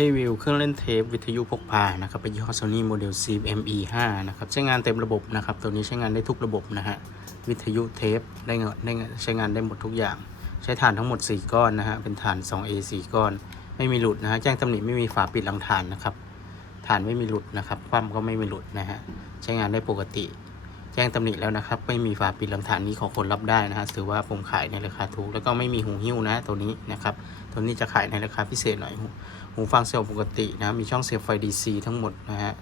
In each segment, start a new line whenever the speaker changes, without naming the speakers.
รีวิวเครื่องเล่นเทปวิทยุพกพานะครับเป็นยี่ห้อ Sony Model C ME 5นะครับใช้งานเต็มระบบนะครับ ตัวนี้ใช้งานได้ทุกระบบนะฮะวิทยุเทปได้เงได้เงใช้งานได้หมดทุกอย่าง ใช้ฐานทั้งหมด 4 ก้อนนะฮะเป็นฐาน 2A 4 ก้อน ไม่มีหลุดนะฮะแจ้งตำหนิไม่มีฝาปิดรังฐานนะครับฐานไม่มีหลุดนะครับคว่ำก็ไม่มีหลุดนะฮะใช้งานได้ปกติ แจ้งตำหนิแล้วนะครับ ไม่มีฝาปิดรังฐานนี้ของคนรับได้นะฮะถือว่าผมขายในราคาถูก แล้วก็ไม่มีหูหิ้วนะตัวนี้นะครับ ตัวนี้จะขายในราคาพิเศษหน่อย หูฟังเซลล์ปกตินะ มีช่องเสียบไฟ DC ทั้งหมดนะฮะ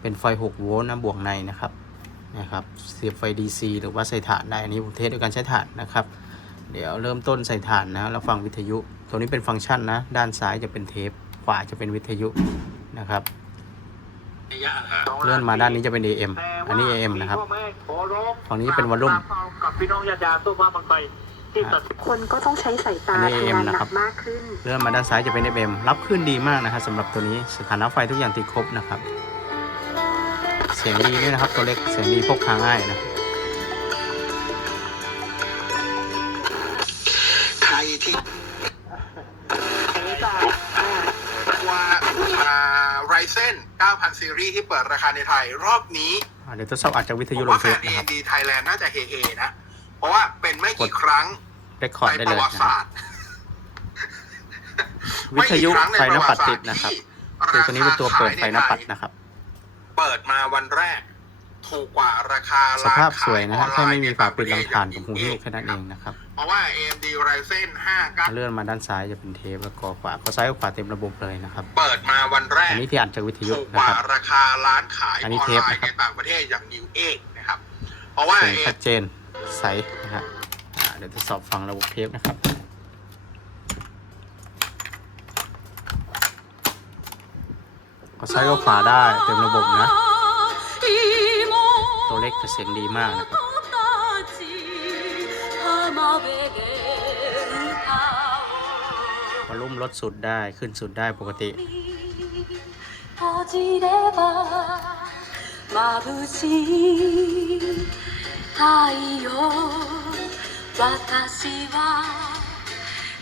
เป็นไฟ 6 โวลต์นะบวกในนะครับ นะครับ เสียบไฟ DC หรือว่าใส่ถ่านได้ อันนี้ผมเทสด้วยการใช้ถ่านนะครับ เดี๋ยวเริ่มต้นใส่ถ่านนะ แล้วฟังวิทยุ ตัวนี้เป็นฟังก์ชันนะ ด้านซ้ายจะเป็นเทป ขวาจะเป็นวิทยุนะครับ เลื่อนมาด้านนี้จะเป็น AM อันนี้ AM นะครับ ฝั่งนี้เป็นวอลลุ่ม
กับพี่น้องญาติๆสู้ว่ามันไปที่ตัดสิน
คนก็ต้องใช้สายตา
อันนี้
ทำ
AM
งานห
นะค
นั
รับ
กมากขึ้น
เลื่อนมาด้านซ้ายจะเป็น FM รับขึ้นดีมากนะฮะสำหรับตัวนี้สถานะไฟทุกอย่างติดครบนะครับ เสียงดีด้วยนะครับตัวเล็กเสียงดีพกพาง่ายนะ
ใครที่ว่าไรเซน9,000 ซีรีส์ที่เปิดราคาในไทย รอบนี้
อ่าเดี๋ยวทดสอบอาจจะวิท
ผ
ยุ
ม
ลง
ว่า
เฟ
แฟ
ซ
น
นะครับ
AMD Thailand น่าจะเฮเฮนะ เพราะว่าเป็นไม่กี่ครั้ง
เรคคอร์ด
ใน
ได้
ป
เลย
ระวัติ
นะ
ศาสตร์
วิทยุ
ม่กี่ครั้ง
ไฟหน้าปัด
ใระวั
ติด
ศาสต
นะครับ
ที่
คือตัวนี้เป็นตัวเปิดไฟหน้าปัดนะครับ
เปิดมาวันแรก ถูกกว่าราคา
ส
ร้าน
ภาพ
ขา
สวยนะ
อ
ฮะ
อนล
แค่ไม่
น์
มีฝาปิดรังฐานของหูหิ้ว
ใแค่
นั้นเองนะครับ
เพราะว่า AMD Ryzen 5
เลื่อนมาด้านซ้ายจะเป็นเทปแล้วก็ขวาก็ซ้ายกับขวาเต็มระบบเลยนะครับ
เปิดมาวันแรก
อันนี้ที่อัดจากวิทยุ
ถูก
นะ
กว่า
ครับ
ราคาร้านขาย
อั
อน
นี้
อน
เทป
ไล
นะ
น์
ครั
ใน
บ
ต่างประเทศอย่างนิวเอกนะครับ เพราะว่า
เสียง
เอ
ชัดเจนใสนะฮะอ่าเดี๋ยวทดสอบฟังระบบเทปนะครับก็ซ้ายก็ขวาได้เต็มระบบนะ ตัวเล็กแต่เสียงดีมากนะครับ วอลลุ่มลดสุดได้ขึ้นสุดได้ปกติ
閉じれば眩しい太陽私は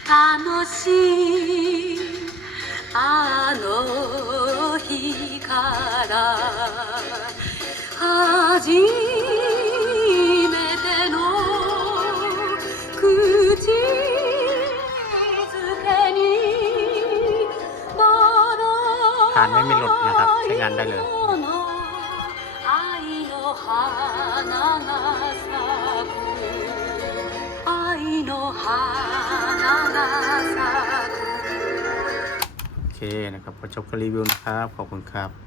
楽しい า
นไม่มีหลุดนะครับ ใช้งานได้เลยโอเคนะครับพอจบการรีวิวนะครับ ขอบคุณครับ